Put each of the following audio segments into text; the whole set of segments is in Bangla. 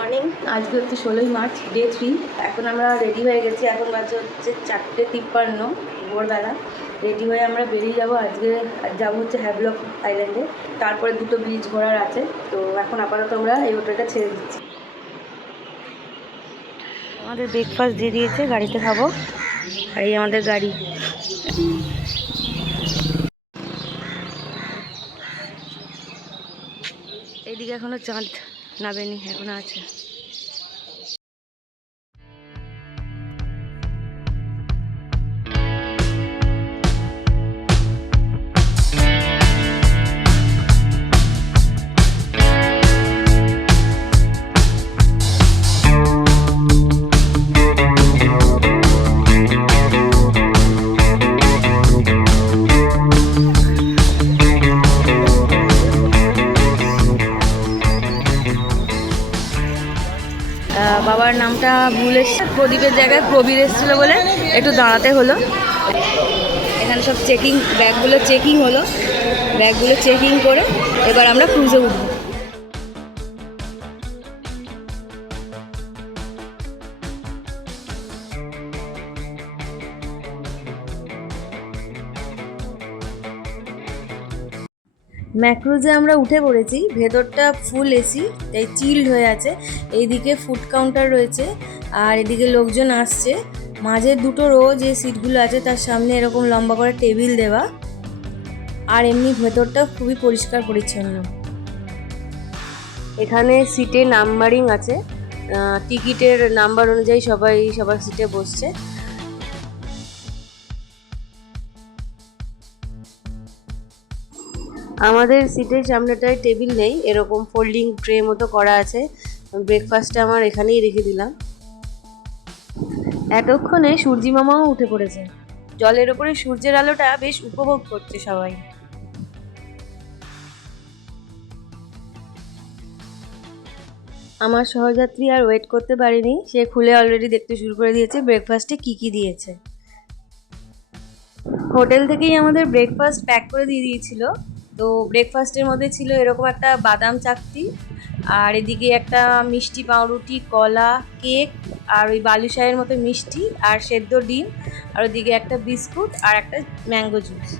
মর্নিং। আজকে হচ্ছে 16ই মার্চ, ডে 3। এখন আমরা রেডি হয়ে গেছি। এখন বাজে হচ্ছে 4:53 ভোরবেলা। রেডি হয়ে আমরা বেরিয়ে যাব। আজকে যাবো হচ্ছে হ্যাভলক আইল্যান্ডে। তারপরে দুটো ব্রিজ ঘোরার আছে। তো এখন আপাতত আমরা এই হোটেলটা ছেড়ে দিচ্ছি। আমাদের ব্রেকফাস্ট দিয়ে দিয়েছে, গাড়িতে খাবো। আর এই আমাদের গাড়ি। এইদিকে এখনো চাঁদ নামেনি, এখনো আছে। বাবার নামটা ভুল এসছে, প্রদীপের জায়গায় প্রবীর এসেছিলো বলে একটু দাঁড়াতে হলো। এখানে সব চেকিং, ব্যাগগুলো চেকিং হলো। ব্যাগগুলো চেকিং করে এবার আমরা ক্রুজে উঠবো। ম্যাক্রুজে আমরা উঠে পড়েছি। ভেতরটা ফুল এসি, তাই চিল্ড হয়ে আছে। এইদিকে ফুড কাউন্টার রয়েছে আর এদিকে লোকজন আসছে। মাঝে দুটো রো যে সিটগুলো আছে তার সামনে এরকম লম্বা করে টেবিল দেওয়া। আর এমনি ভেতরটা খুবই পরিষ্কার পরিচ্ছন্ন। এখানে সিটে নাম্বারিং আছে, টিকিটের নাম্বার অনুযায়ী সবাই সবার সিটে বসছে। আমাদের সিটের সামনেটায় টেবিল নেই, এরকম ফোল্ডিং ট্রে মতো করা আছে। ব্রেকফাস্টটা আমার এখানেই রেখে দিলাম। এতক্ষণে সূর্যি মামাও উঠে পড়েছে। জলের ওপরে সূর্যের আলোটা বেশ উপভোগ করছে সবাই। আমার সহযাত্রী আর ওয়েট করতে পারেনি, সে খুলে অলরেডি দেখতে শুরু করে দিয়েছে ব্রেকফাস্টে কি কি দিয়েছে। হোটেল থেকেই আমাদের ব্রেকফাস্ট প্যাক করে দিয়ে দিয়েছিল। তো ব্রেকফাস্টের মধ্যে ছিল এরকম একটা বাদাম চাকতি, আর এদিকে একটা মিষ্টি পাউরুটি, কলা, কেক, আর ওই বালুশাহের মতো মিষ্টি, আর সেদ্ধ ডিম, আর ওদিকে একটা বিস্কুট আর একটা ম্যাঙ্গো জুস।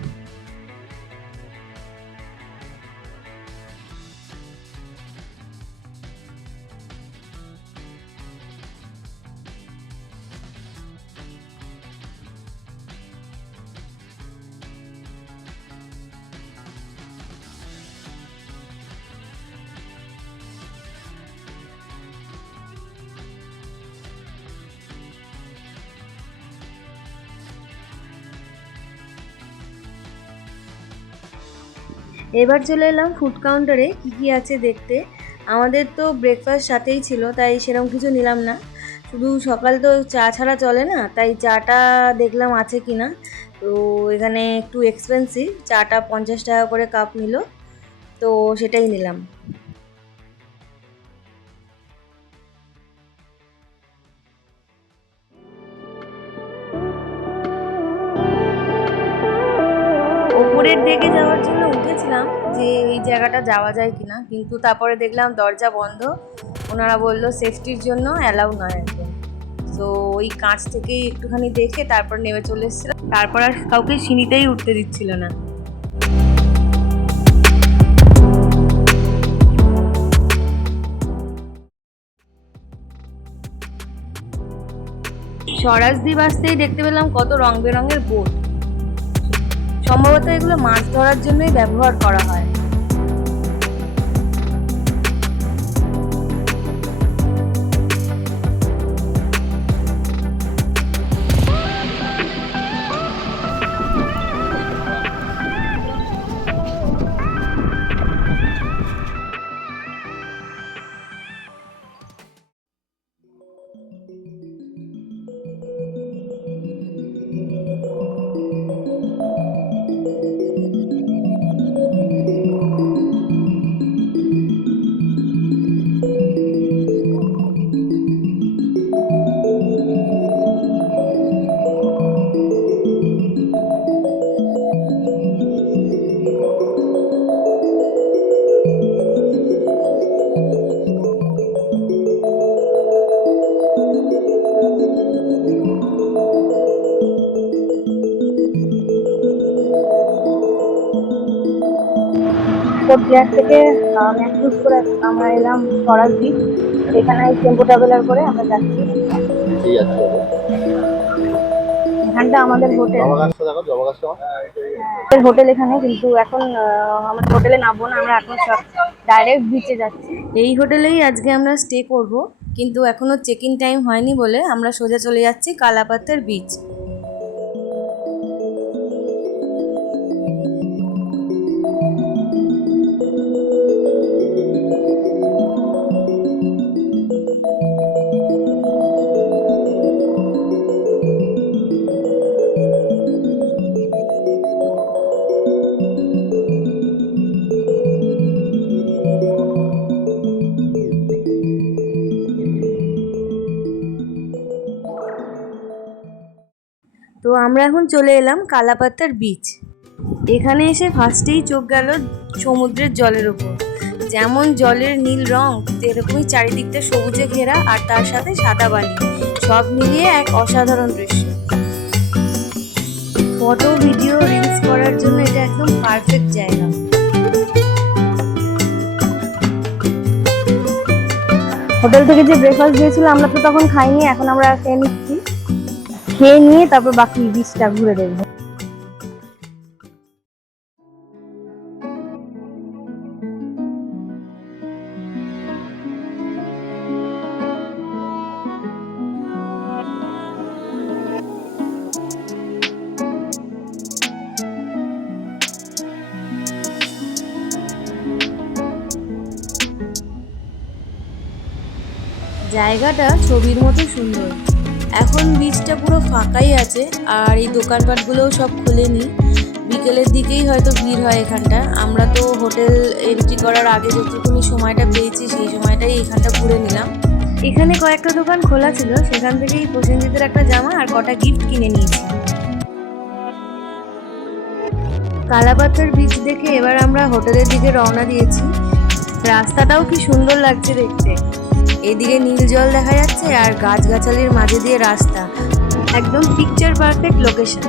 এবার চলে এলাম ফুড কাউন্টারে কী কী আছে দেখতে। আমাদের তো ব্রেকফাস্ট সাথেই ছিল, তাই সেরকম কিছু নিলাম না। শুধু সকাল তো চা ছাড়া চলে না, তাই চাটা দেখলাম আছে কি না। তো এখানে একটু এক্সপেন্সিভ, চাটা 50 টাকা করে কাপ নিল, তো সেটাই নিলাম। ওপরের দিকে যাওয়ার জন্য উঠেছিলাম যে এই জায়গাটা যাওয়া যায় কিনা, কিন্তু তারপরে দেখলাম দরজা বন্ধ। ওনারা বললো সেফটির জন্য অ্যালাউ নয় একদম। তো ওই কাঁচ থেকেই একটুখানি দেখে তারপর নেমে চলে এসেছিলাম। তারপর আর কাউকে সিঁড়িতেই উঠতে দিচ্ছিল না। স্বরাজদ্বীপ আসতেই দেখতে পেলাম কত রং বেরঙের বোট। সম্ভবত এগুলো মাছ ধরার জন্যই ব্যবহার করা হয়। পোর্ট ব্লেয়ার থেকে ম্যাক্রুজ করে আমরা এলাম স্বরাজ বিচ। এখানে টেম্পো ট্রাভেলার করে আমরা যাচ্ছি। এখানটা আমাদের হোটেল, হোটেল এখানে, কিন্তু এখন আমাদের হোটেলে নামবো না, আমরা এখন ডাইরেক্ট বিচে যাচ্ছি। এই হোটেলেই আজকে আমরা স্টে করব, কিন্তু এখনো চেক ইন টাইম হয়নি বলে আমরা সোজা চলে যাচ্ছি কালাপাতার বিচ। তো আমরা এখন চলে এলাম কালাপাতার বিচ। এখানে এসে ফার্স্টেই চোখ গেল সমুদ্রের জলের উপর। যেমন জলের নীল রং, এরকমই চারিদিকটা সবুজে ঘেরা, আর তার সাথে সাদা বালি, সব মিলিয়ে এক অসাধারণ দৃশ্য। ফটো, ভিডিও, রিলস করার জন্য এটা একদম পারফেক্ট জায়গা। হোটেল থেকে যে ব্রেকফাস্ট দিয়েছিল আমরা তো তখন খাইনি, এখন আমরা খেয়ে নিচ্ছি। খেয়ে নিয়ে তারপর বাকি বিচটা ঘুরে দেখবো। জায়গাটা ছবির মতো সুন্দর। এখন বিচটা পুরো ফাঁকাই আছে, আর এই দোকানপাটগুলোও সব খোলেনি। বিকেলের দিকেই হয়তো ভিড় হয় এখানটা। আমরা তো হোটেল এন্ট্রি করার আগে যতটুকুনি সময়টা পেয়েছি সেই সময়টাই এখানটা ঘুরে নিলাম। এখানে কয়েকটা দোকান খোলা ছিল, সেখান থেকেই প্রসেনজিতের একটা জামা আর কটা গিফট কিনে নিয়েছি। কালাপাতার বিচ দেখে এবার আমরা হোটেলের দিকে রওনা দিয়েছি। রাস্তাটাও কি সুন্দর লাগছে দেখতে। এদিকে নীল জল দেখা যাচ্ছে আর গাছগাছালির মাঝে দিয়ে রাস্তা, একদম পিকচার পারফেক্ট লোকেশন।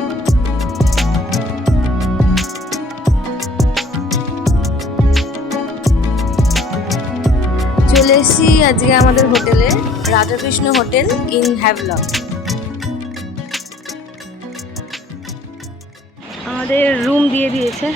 চলে এসেছি আজকে আমাদের হোটেলে, রাধাকৃষ্ণ হোটেল ইন হ্যাভলক। আমাদের রুম দিয়ে দিয়েছে।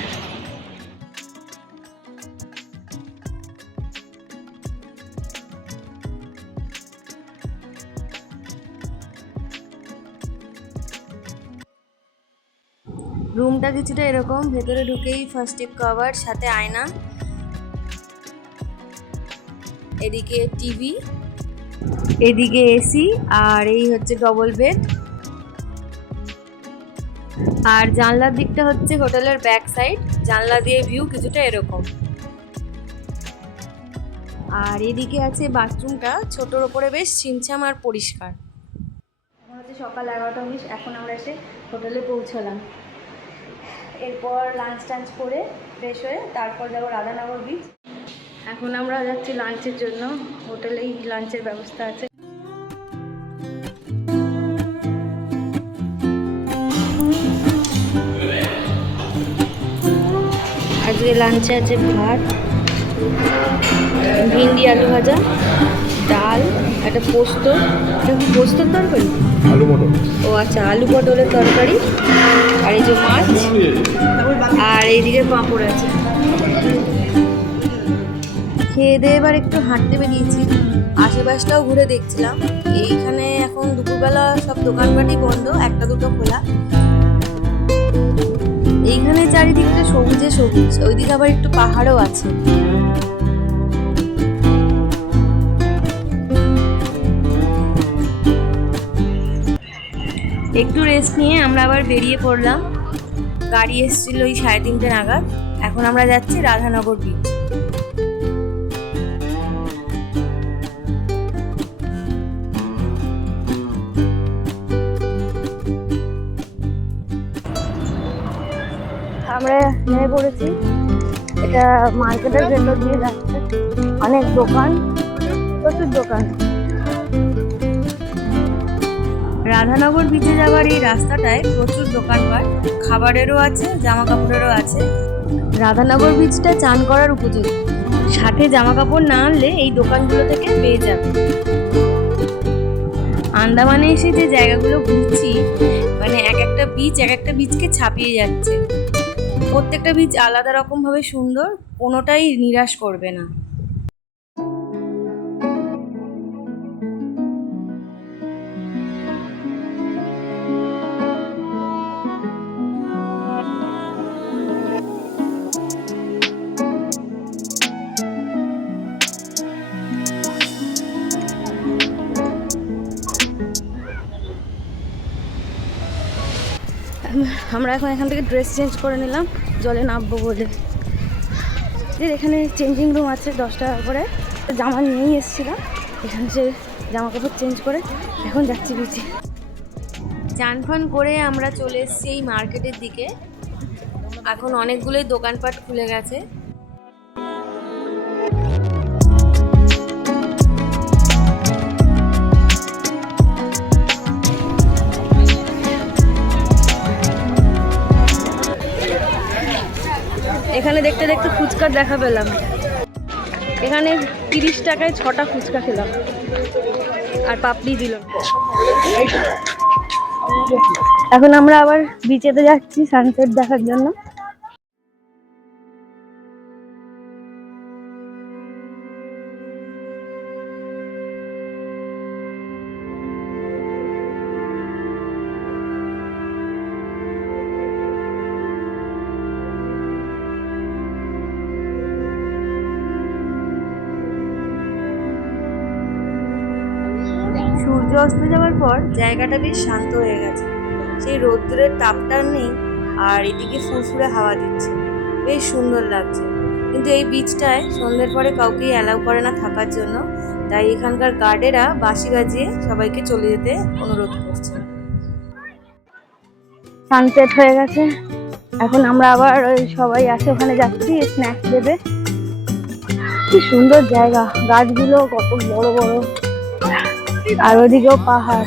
রুমটা কিছুটা এরকম, ভেতরে ঢুকেই ফার্স্ট এড কভার, সাথে আয়না, এদিকে টিভি, এদিকে এসি, আর এই হচ্ছে ডবল বেড। আর জানলার দিকটা হচ্ছে হোটেলের ব্যাক সাইড, জানলা দিয়ে ভিউ কিছুটা এরকম। আর এদিকে আছে বাথরুমটা, ছোটোর ওপরে বেশ ছিমছাম আর পরিষ্কার। এখন হচ্ছে সকাল 11:19, এখন আমরা এসে হোটেলে পৌঁছলাম। এরপর লাঞ্চ টাঞ্চ করে ফ্রেশ হয়ে তারপর যাবো রাধানগর বিচ। এখন আমরা যাচ্ছি লাঞ্চের জন্য, হোটেলেই লাঞ্চের ব্যবস্থা আছে। আজকে লাঞ্চে আছে ভাত, ভিন্ডি আলু ভাজা, ডাল, একটা পোস্ত, এটা কি পোস্তর তরকারি? আলু মটর। ও আচ্ছা, আলু পটলের তরকারি, আর এই যে মাছ, আর এইদিকে পাঁপড় আছে। খেয়ে দিয়ে এবার একটু হাঁটতে বেরিয়েছি, আশেপাশটাও ঘুরে দেখছিলাম। এইখানে এখন দুপুরবেলা সব দোকানপাটই বন্ধ, একটা দুটো খোলা। এইখানে চারিদিকটা সবুজে সবুজ, ওইদিকে আবার একটু পাহাড়ও আছে। একটু রেস্ট নিয়ে আমরা আবার বেরিয়ে পড়লাম। গাড়ি এসেছিল ওই 3:30 নাগাদ। এখন আমরা যাচ্ছি রাধানগর বিচ। আমরা নেমে পড়েছি, এটা মার্কেটের ভেতর দিয়ে যাচ্ছে, অনেক দোকান, প্রচুর দোকান। রাধানগর বিচে যাওয়ার এই রাস্তাটায় প্রচুর দোকানপাট, খাবারেরও আছে, জামা কাপড়েরও আছে। রাধানগর বীচটা চান করার উপযোগী। সাথে জামা কাপড় না আনলে এই দোকানগুলো থেকে পেয়ে যাবে। আন্দামানে এসে যে জায়গাগুলো ঘুরছি, মানে এক একটা বীচকে ছাপিয়ে যাচ্ছে। প্রত্যেকটা বীচ আলাদা রকম ভাবে সুন্দর, কোনোটাই নিরাশ করবে না। আমরা এখন এখান থেকে ড্রেস চেঞ্জ করে নিলাম জলে নামবো বলে। এখানে চেঞ্জিং রুম আছে 10 টাকা করে। জামা নিয়েই এসেছিলাম, এখানে যে জামা কাপড় চেঞ্জ করে এখন যাচ্ছি বিচে। চান ফান করে আমরা চলে এসেছি এই মার্কেটের দিকে। এখন অনেকগুলোই দোকানপাট খুলে গেছে। এখানে দেখতে দেখতে ফুচকার দেখা পেলাম। এখানে 30 টাকায় 6টা ফুচকা খেলাম, আর পাপড়ি দিল। এখন আমরা আবার বিচেতে যাচ্ছি সানসেট দেখার জন্য। সূর্য অস্ত যাওয়ার পর জায়গাটা বেশ শান্ত হয়ে গেছে। সেই রোদ্দুরের তাপটা নেই, আর এদিকে ফুরফুরে হাওয়া দিচ্ছে, বেশ সুন্দর লাগছে। কিন্তু এই বিচটায় সন্ধ্যের পরে কাউকেই অ্যালাউ করে না থাকার জন্য, তাই এখানকার গার্ডেরা বাঁশি বাজিয়ে সবাইকে চলে যেতে অনুরোধ করছে। সানসেট হয়ে গেছে, এখন আমরা আবার ওই সবাই আছে ওখানে যাচ্ছি, স্ন্যাক্স দেবে। কি সুন্দর জায়গা, গাছগুলো কত বড় বড়, আর ওদিকেও পাহাড়।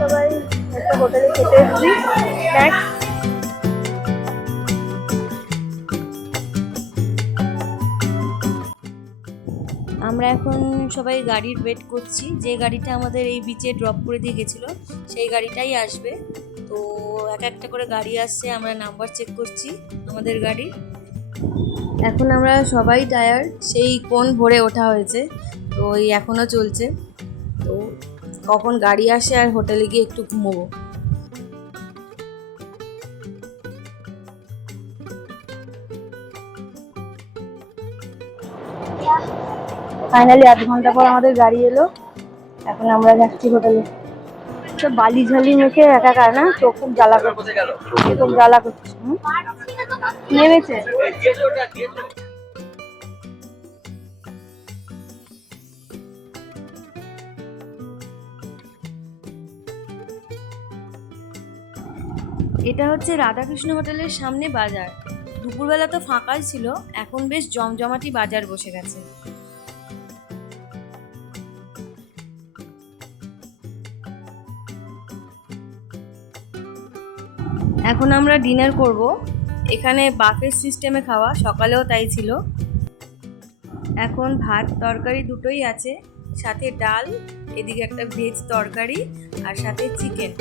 সবাই একটা হোটেলে খেতে এসেছি। আমরা এখন সবাই গাড়ির ওয়েট করছি। যে গাড়িটা আমাদের এই বিচে ড্রপ করে দিয়ে গেছিলো সেই গাড়িটাই আসবে। তো একটা করে গাড়ি আসছে, আমরা নাম্বার চেক করছি আমাদের গাড়ির। এখন আমরা সবাই টায়ার্ড, সেই কোন ভোরে ওঠা হয়েছে, তো এই এখনও চলছে। তো কখন গাড়ি আসে আর হোটেলে গিয়ে একটু ঘুমোবো। ফাইনালি 8 ঘন্টা পর আমাদের গাড়ি এলো। এখন আমরা যাচ্ছি হোটেলে। তো বালি ঝালি মেখে একাকার না, চোখ খুব জ্বালা করছে, খুব জ্বালা করছে। নেমেছে এটা হচ্ছে রাধাকৃষ্ণ হোটেলের সামনে বাজার। দুপুরবেলা তো ফাঁকাই ছিল, এখন বেশ জমজমাটি বাজার বসে গেছে। এখন আমরা ডিনার করব। এখানে বাফেট সিস্টেমে খাওয়া, সকালেও তাই ছিল। এখন ভাত তরকারি দুটোই আছে, সাথে ডাল, এদিকে একটা ভেজ তরকারি, আর সাথে চিকেন।